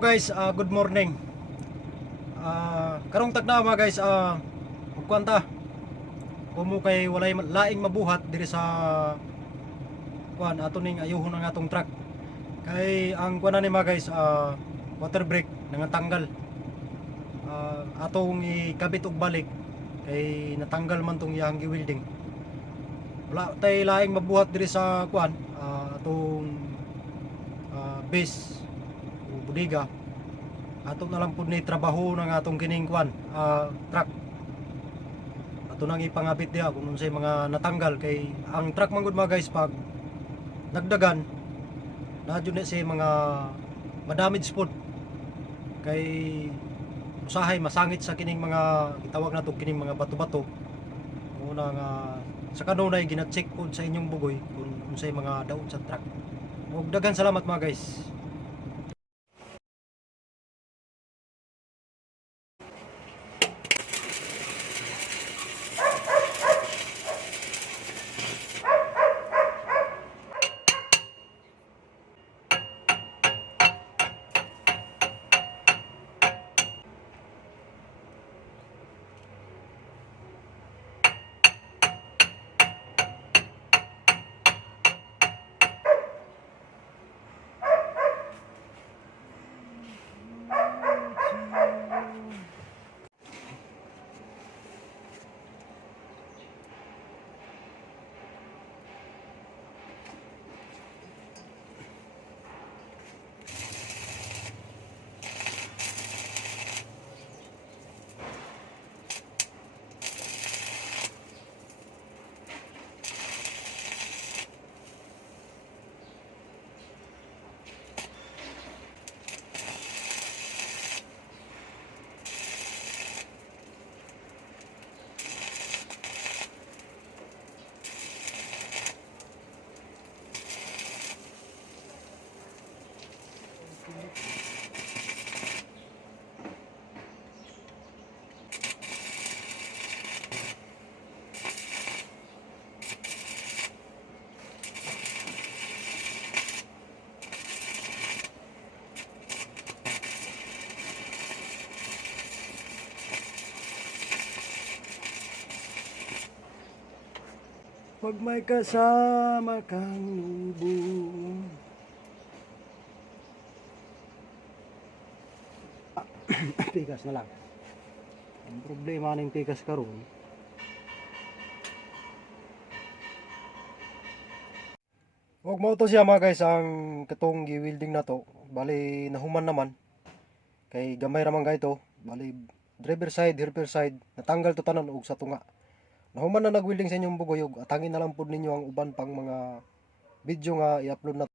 Guys, good morning. Karong tagna guys, ugkwanta. Kumo kay walay laing mabuhat diri sa kuan ato ning ayuhon ang atong truck. Kay ang kuan ni guys, water brake nangatanggal. Atong ikabit og balik kay natanggal man tong iyang gi-welding. Wala tay laing mabuhat diri sa kuan, atong base o bodega. Ato na lang pud ni trabaho ng atong kining kuan, truck. Ato nang ipangabit diha kung unsay mga natanggal kay ang truck man gud mga guys pag nagdagan na jud na say mga madamage pod kay usahay masangit sa kining mga gitawag nato kining mga bato-bato. Una nga sa kanunay gina-check pod sa inyong bugoy kung unsay mga daot sa truck. Ug daghang salamat mga guys. Pag may kasama kang lubong. Pikas na lang. Ang problema ng pikas karon. Huwag mo to siya mga guys ang katong gi-welding na to. Bali nahuman naman. Kay gamay raman ga ito. Bali driver side, helper side. Natanggal to tanan og sa tunga. Nahuman na nag-welding sa inyong bugoy ug atangin na lang pud ninyo ang uban pang mga video nga i-upload na